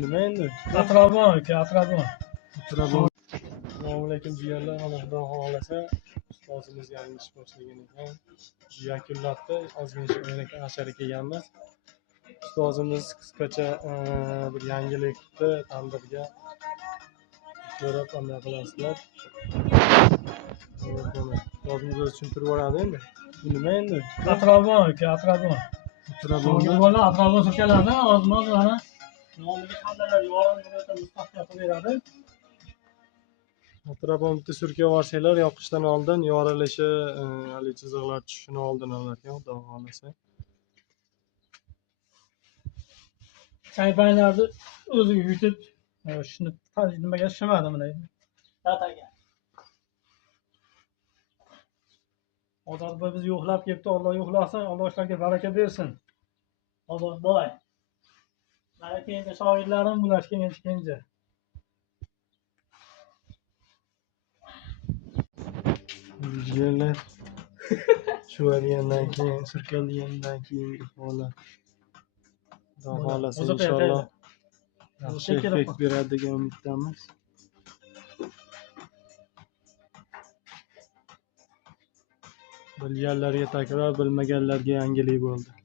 Nima endi? Atrofim aka, atrofim. Assalomu alaykum jiyanlar. Mana xudo xohlasa ustozimiz yangi ish boshlagan ekan. Yakunlabdi. Ozgina o'yinga hashar kelganmiz. Ustozimiz qisqacha bir yangilik qildi. Tandirga ko'rib qanday qilasizlar. Ustozimiz o'zi tushuntirib yuboradi endi. Nima endi? Atrofim aka, atrofim. Atrofimda Atrofim sirkalarni ozmoz mana nomiga qandaylar yorilib mustahkam qilib beradi. atrofimni bitta surkab yuborsanglar, yoqishdan oldin yorilishi, hali chiziqlar tushishini oldini oladi, xudo xohlasa. Saytbaylarni o'ziga yutib, shuni nimaga shimadi mana. Dataga. Hozir biz yo'qlab kelibdi, Alloh yo'qlasin, Alloh ishlarga baraka bersin. Ozodboy. Mana keyingi shoirlarim bular kenja. Jiyanlar shuvalgandan keyin, surkalgandan keyingi holat. Xudo xohlasa inshaalloh yaxshi effekt beradi degan umiddamiz. Bilganlarga takror, bilmaganlarga yangilik bo'ldi.